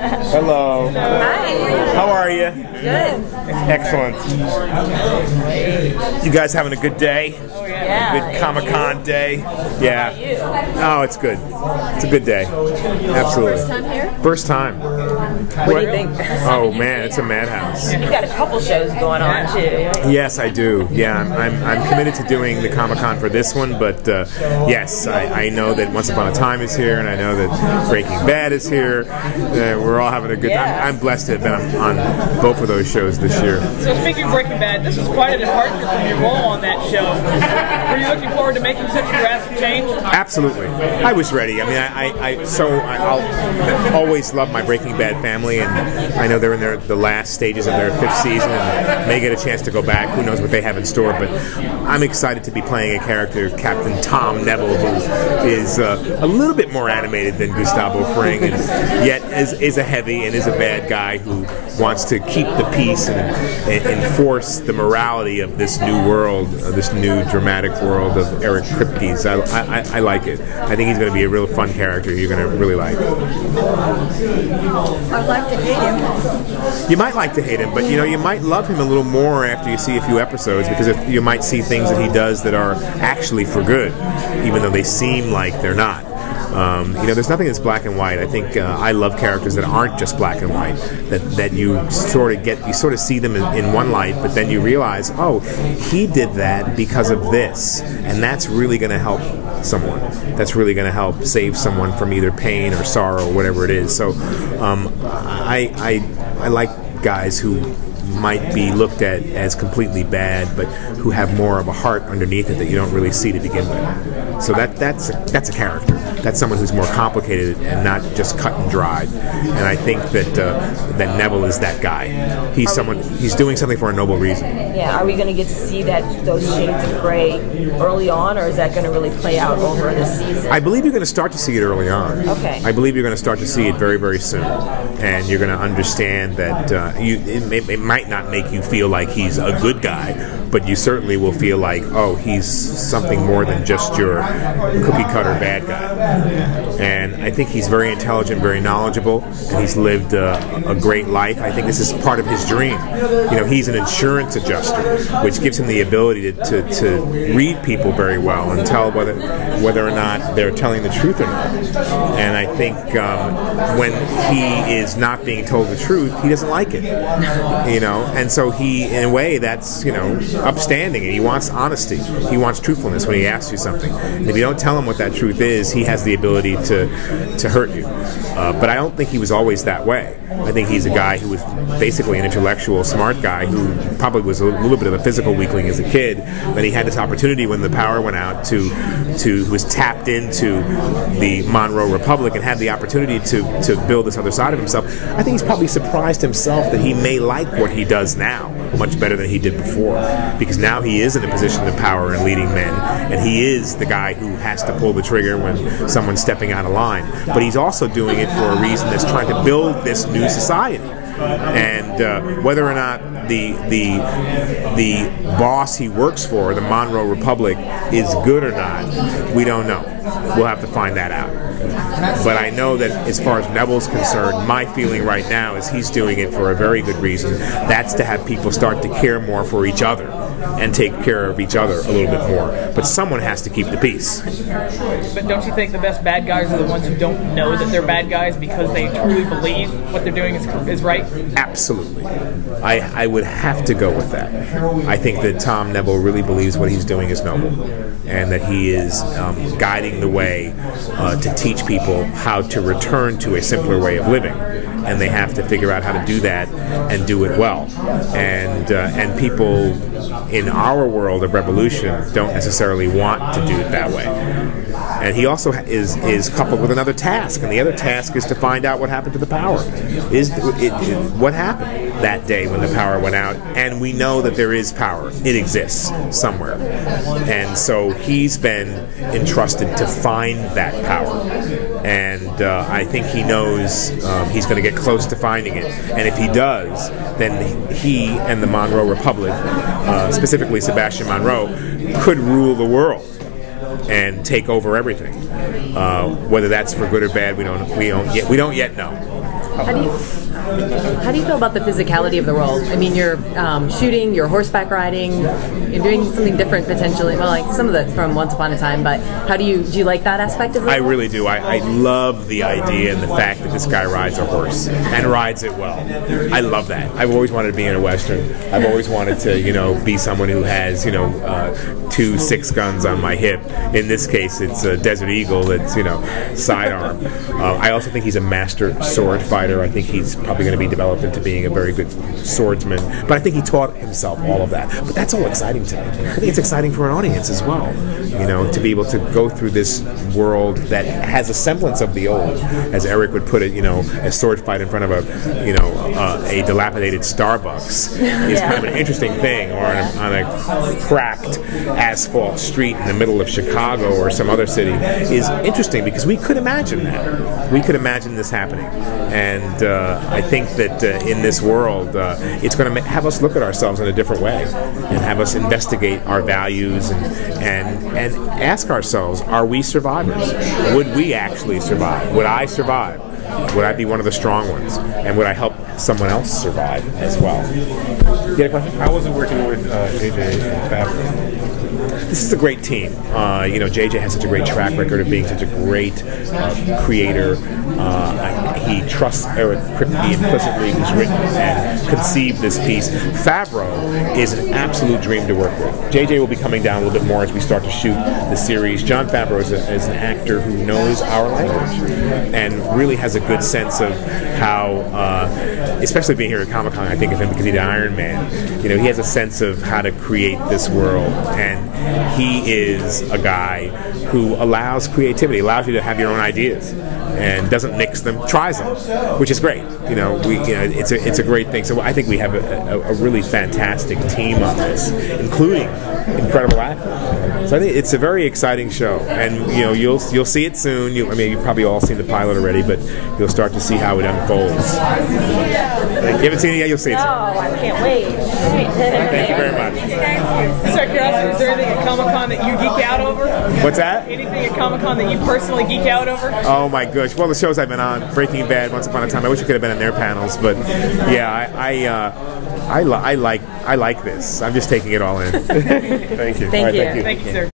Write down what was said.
Hello. Hi. How are you? Good. Excellent. You guys having a good day? Oh, yeah. Good Comic-Con day? Yeah. Oh, it's good. It's a good day. Absolutely. First time here? First time. What do you think? Oh man, it's a madhouse. You got a couple shows going on too. Yes, I do. Yeah, I'm committed to doing the Comic-Con for this one, but yes, I know that Once Upon a Time is here, and I know that Breaking Bad is here. We're all having a good time. I'm blessed to have been on both of those shows this year. So speaking of Breaking Bad, this was quite a departure from your role on that show. Were you looking forward to making such a drastic change? Absolutely. I was ready. I mean, I'll always love my Breaking Bad family, and I know they're in the last stages of their 5th season and may get a chance to go back. Who knows what they have in store, but I'm excited to be playing a character, Captain Tom Neville, who is a little bit more animated than Gustavo Fring, and yet is a heavy and is a bad guy who wants to keep the peace and enforce the morality of this new world, this new dramatic world of Eric Kripke's. I like it. I think he's going to be a real fun character you're going to really like. I'd like to hate him. You might like to hate him, but you might love him a little more after you see a few episodes, because you might see things that he does that are actually for good, even though they seem like they're not. There's nothing that's black and white. I think I love characters that aren't just black and white. That you sort of see them in one light, but then you realize, oh, he did that because of this, and that's really going to help someone. That's really going to help save someone from either pain or sorrow or whatever it is. So I like guys who might be looked at as completely bad, but who have more of a heart underneath it that you don't really see to begin with. So that's a character. That's someone who's more complicated and not just cut and dried. And I think that Neville is that guy. He's doing something for a noble reason. Yeah. Are we going to get to see those shades of gray early on, or is that going to really play out over the season? I believe you're going to start to see it early on. Okay. I believe you're going to start to see it very, very soon, and you're going to understand that it might not make you feel like he's a good guy, but you certainly will feel like, oh, he's something more than just your cookie-cutter bad guy. And I think he's very intelligent, very knowledgeable, and he's lived a great life. I think this is part of his dream. He's an insurance adjuster, which gives him the ability to read people very well and tell whether or not they're telling the truth or not. And I think when he is not being told the truth, he doesn't like it. And so he, in a way, that's upstanding, and he wants honesty. He wants truthfulness when he asks you something. And if you don't tell him what that truth is, he has the ability to hurt you. But I don't think he was always that way. I think he's a guy who was basically an intellectual, smart guy who probably was a little bit of a physical weakling as a kid. Then he had this opportunity when the power went out who was tapped into the Monroe Republic and had the opportunity to build this other side of himself. I think he's probably surprised himself that he may like what he does now much better than he did before, because now he is in a position of power and leading men, and he is the guy who has to pull the trigger when someone's stepping out of line. But he's also doing it for a reason that's trying to build this new society. And whether or not the boss he works for, the Monroe Republic, is good or not, we don't know. We'll have to find that out. But I know that as far as Neville's concerned, my feeling right now is he's doing it for a very good reason. That's to have people start to care more for each other and take care of each other a little bit more. But someone has to keep the peace. But don't you think the best bad guys are the ones who don't know that they're bad guys because they truly believe what they're doing is right? Absolutely. I would have to go with that. I think that Tom Neville really believes what he's doing is noble, and that he is guiding the way to teach people how to return to a simpler way of living. And they have to figure out how to do that and do it well. And people in our world of revolution don't necessarily want to do it that way. And he also is coupled with another task, and the other task is to find out what happened to the power. What happened that day when the power went out? And we know that there is power. It exists somewhere. And so he's been entrusted to find that power. And I think he knows he's going to get close to finding it. And if he does, then he and the Monroe Republic, specifically Sebastian Monroe, could rule the world and take over everything. Whether that's for good or bad, we don't yet know. How do you feel about the physicality of the role? I mean, you're shooting, you're horseback riding, you're doing something different potentially. Well, like some of that from Once Upon a Time, but do you like that aspect of it? I really do. I love the idea and the fact that this guy rides a horse and rides it well. I love that. I've always wanted to be in a Western. I've always wanted to, be someone who has, 2 6 guns on my hip. In this case, it's a Desert Eagle that's, sidearm. I also think he's a master sword fighter. I think he's probably going to be developed into being a very good swordsman. But I think he taught himself all of that. But that's all exciting to me. I think it's exciting for an audience as well, to be able to go through this world that has a semblance of the old, as Eric would put it, a sword fight in front of a dilapidated Starbucks is kind of an interesting thing, or on a cracked asphalt street in the middle of Chicago or some other city is interesting because we could imagine that. We could imagine this happening. And I think that in this world, it's going to have us look at ourselves in a different way and have us investigate our values and ask ourselves, are we survivors? Would we actually survive? Would I survive? Would I be one of the strong ones? And would I help someone else survive as well? You get a question? How was it working with JJ and Favreau? This is a great team. JJ has such a great track record of being such a great creator. He trusts Eric Kripke implicitly, who's written and conceived this piece. Favreau is an absolute dream to work with. JJ will be coming down a little bit more as we start to shoot the series. Jon Favreau is an actor who knows our language and really has a good sense of how, especially being here at Comic-Con, I think of him because he's Iron Man. He has a sense of how to create this world, and he is a guy who allows creativity, allows you to have your own ideas, and doesn't nix them, tries them, which is great. It's a great thing. So I think we have a really fantastic team on this, including incredible actors. So I think it's a very exciting show, and you'll see it soon. You've probably all seen the pilot already, but you'll start to see how it unfolds. You haven't seen it yet? You'll see it soon. No, I can't wait. Thank you very much. Just out of curiosity, is there anything at Comic-Con that you geek out over? What's that? Anything at Comic-Con that you personally geek out over? Oh my gosh! Well, the shows I've been on, Breaking Bad, Once Upon a Time. I wish I could have been on their panels, but yeah, I like this. I'm just taking it all in. Thank you. Thank you. Thank you, sir.